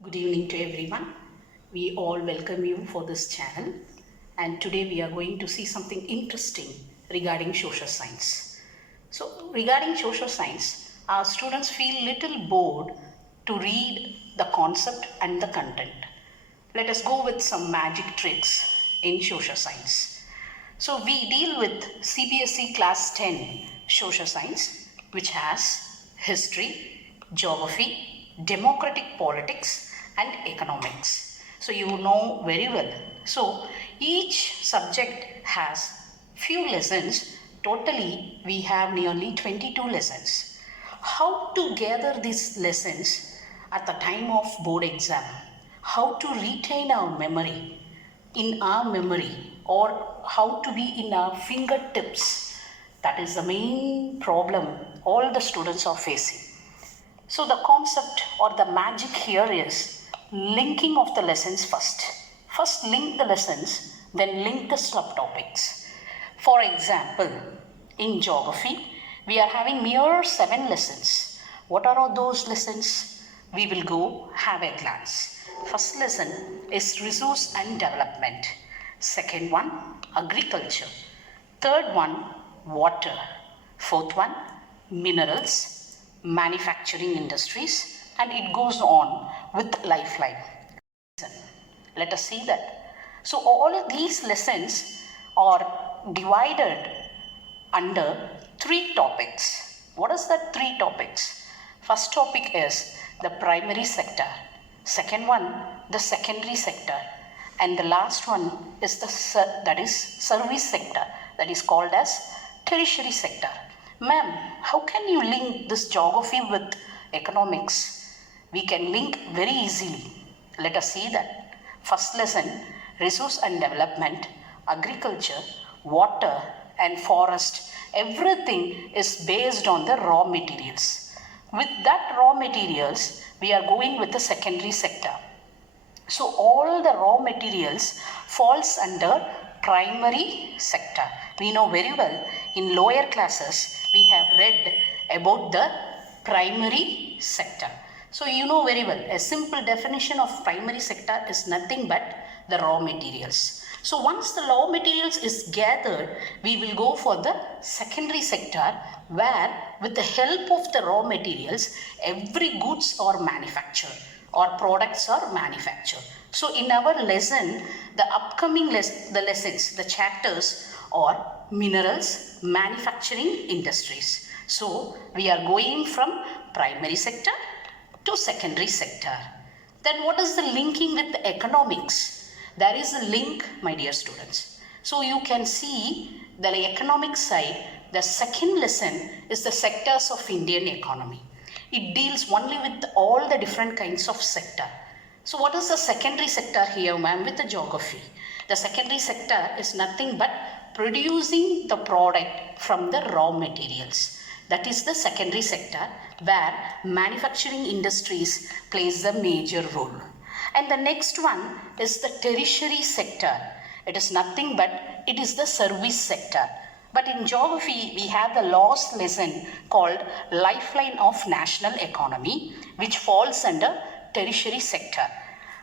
Good evening to everyone. We all welcome you for this channel, and today we are going to see something interesting regarding social science. So regarding social science, our students feel little bored to read the concept and the content. Let us go with some magic tricks in social science. So we deal with CBSE class 10 social science, which has history, geography, democratic politics and economics. So you know very well. So each subject has few lessons. Totally we have nearly 22 lessons. How to gather these lessons at the time of board exam? How to retain our memory in our memory, or how to be in our fingertips? That is the main problem all the students are facing. So the concept or the magic here is linking of the lessons first. First link the lessons, then link the subtopics. For example, in geography, we are having mere 7 lessons. What are all those lessons? We will go have a glance. First lesson is resource and development. Second one, agriculture. Third one, water. Fourth one, minerals, manufacturing industries, and it goes on with Lifeline. Let us see that. So all of these lessons are divided under 3 topics. What is that 3 topics? First topic is the primary sector. Second one, the secondary sector. And the last one is that is service sector, that is called as tertiary sector. Ma'am, how can you link this geography with economics? We can link very easily. Let us see that. First lesson, resource and development, agriculture, water and forest, everything is based on the raw materials. With that raw materials, we are going with the secondary sector. So all the raw materials falls under primary sector. We know very well in lower classes we have read about the primary sector. So you know very well, a simple definition of primary sector is nothing but the raw materials. So once the raw materials is gathered, we will go for the secondary sector, where with the help of the raw materials, every goods are manufactured or products are manufactured. So in our lesson, the upcoming lessons, the chapters are minerals, manufacturing industries. So we are going from primary sector to secondary sector. Then what is the linking with the economics? There is a link, my dear students. So you can see the economic side, the second lesson is the sectors of Indian economy. It deals only with all the different kinds of sector. So what is the secondary sector here, ma'am, with the geography? The secondary sector is nothing but producing the product from the raw materials. That is the secondary sector, where manufacturing industries plays a major role. And the next one is the tertiary sector. It is nothing but it is the service sector. But in geography, we have the last lesson called Lifeline of National Economy, which falls under tertiary sector.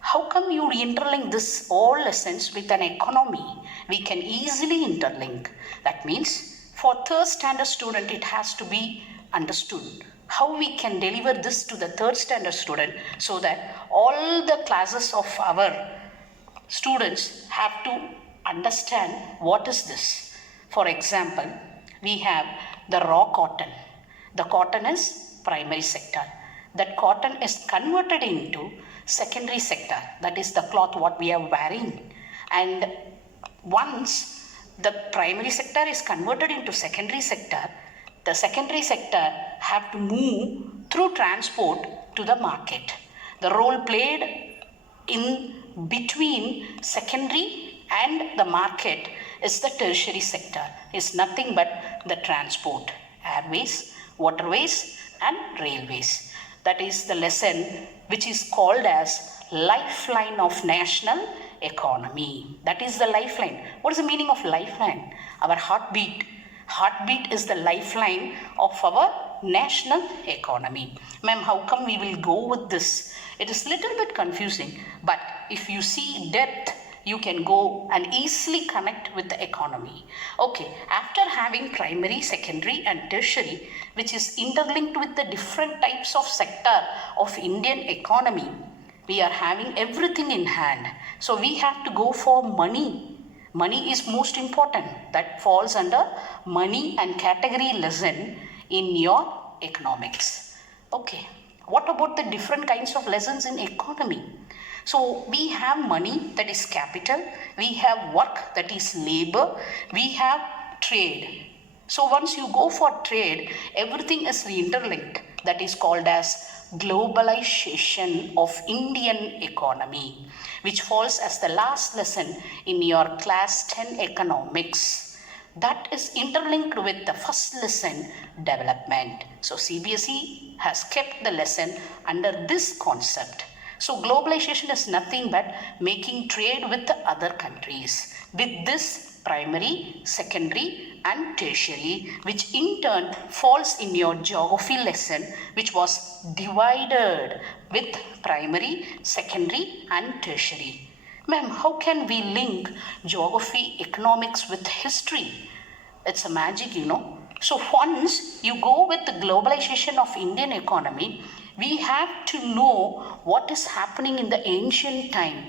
How come you interlink this all lessons with an economy? We can easily interlink. That means for third standard student, it has to be understood how we can deliver this to the third standard student, so that all the classes of our students have to understand what is this. For example, we have the raw cotton. The cotton is primary sector. That cotton is converted into secondary sector. That is the cloth what we are wearing. And once the primary sector is converted into secondary sector, the secondary sector have to move through transport to the market. The role played in between secondary and the market is the tertiary sector, is nothing but the transport, airways, waterways and railways. That is the lesson which is called as Lifeline of National Economy. That is the lifeline. What is the meaning of lifeline? Our heartbeat. Heartbeat is the lifeline of our national economy. Ma'am, how come we will go with this It is little bit confusing, but if you see depth, you can go and easily connect with the economy. Okay, after having primary, secondary and tertiary, which is interlinked with the different types of sector of Indian economy, we are having everything in hand. So we have to go for money. Money is most important. That falls under money and category lesson in your economics. Okay, what about the different kinds of lessons in economy? So we have money, that is capital, we have work, that is labor, we have trade. So once you go for trade, everything is interlinked. That is called as globalization of Indian economy, which falls as the last lesson in your class 10 economics. That is interlinked with the first lesson, development. So CBSE has kept the lesson under this concept. So globalization is nothing but making trade with the other countries. With this primary, secondary and tertiary, which in turn falls in your geography lesson, which was divided with primary, secondary and tertiary. Ma'am, how can we link geography, economics with history? It's a magic, you know. So once you go with the globalization of Indian economy, we have to know what is happening in the ancient time.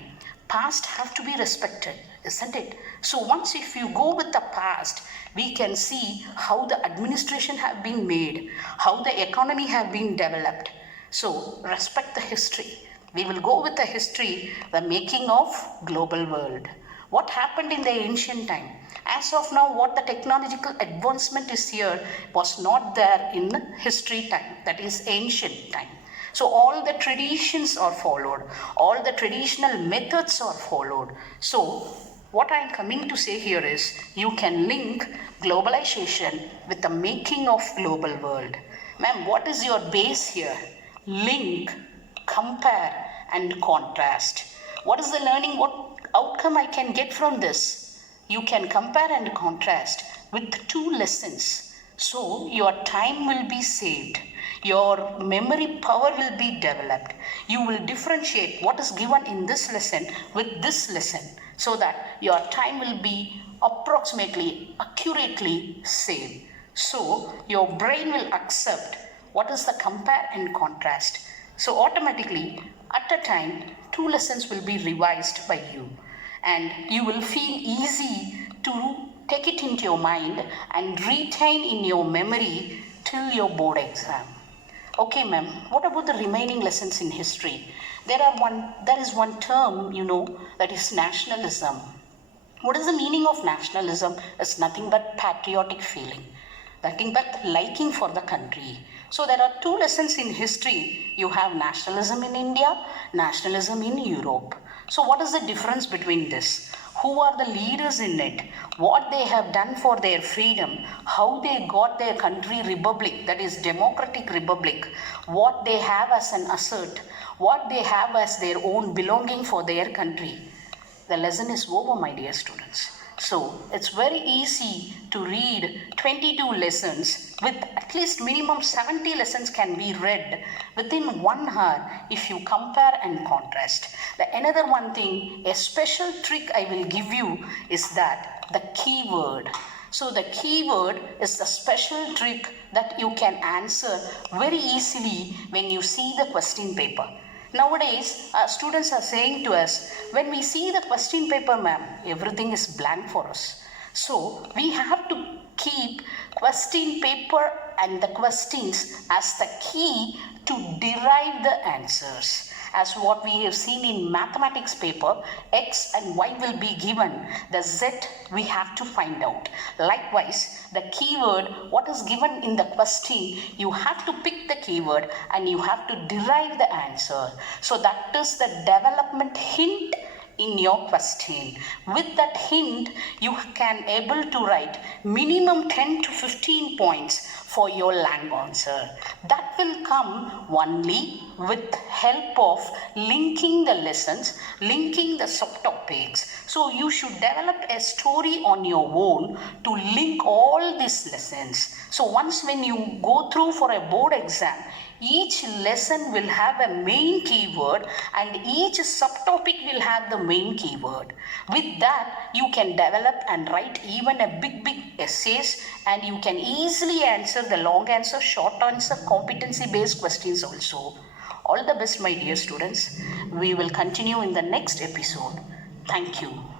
Past have to be respected, isn't it? So once if you go with the past, we can see how the administration have been made, how the economy have been developed. So respect the history. We will go with the history, the making of global world. What happened in the ancient time? As of now, what the technological advancement is here was not there in history time, that is ancient time. So all the traditions are followed, all the traditional methods are followed. So what I am coming to say here is, you can link globalization with the making of global world. Ma'am, what is your base here? Link, compare and contrast. What is the learning, what outcome I can get from this? You can compare and contrast with 2 lessons. So your time will be saved. Your memory power will be developed. You will differentiate what is given in this lesson with this lesson, so that your time will be approximately, accurately saved. So your brain will accept what is the compare and contrast. So automatically at a time 2 lessons will be revised by you, and you will feel easy to take it into your mind and retain in your memory till your board exam. Okay, ma'am, what about the remaining lessons in history? There is one term, you know, that is nationalism. What is the meaning of nationalism? It's nothing but patriotic feeling, nothing but liking for the country. So there are 2 lessons in history. You have nationalism in India, nationalism in Europe. So what is the difference between this? Who are the leaders in it? What they have done for their freedom? How they got their country republic, that is democratic republic? What they have as an asset? What they have as their own belonging for their country? The lesson is over, my dear students. So it's very easy to read 22 lessons with at least minimum 70 lessons can be read within 1 hour if you compare and contrast. Another one thing, a special trick I will give you is that the keyword. So the keyword is the special trick that you can answer very easily when you see the question paper. Nowadays, students are saying to us, when we see the question paper, ma'am, everything is blank for us. So we have to keep question paper and the questions as the key to derive the answers. As what we have seen in mathematics paper, x and y will be given, the z we have to find out. Likewise, the keyword, what is given in the question, you have to pick the keyword and you have to derive the answer. So that is the development hint in your question. With that hint, you can able to write minimum 10 to 15 points for your lang answer. That will come only with help of linking the lessons, linking the subtopics. So you should develop a story on your own to link all these lessons. So once when you go through for a board exam, each lesson will have a main keyword and each subtopic will have the main keyword. With that, you can develop and write even a big essays, and you can easily answer the long answer, short answer, competency based questions also. All the best, my dear students. We will continue in the next episode. Thank you.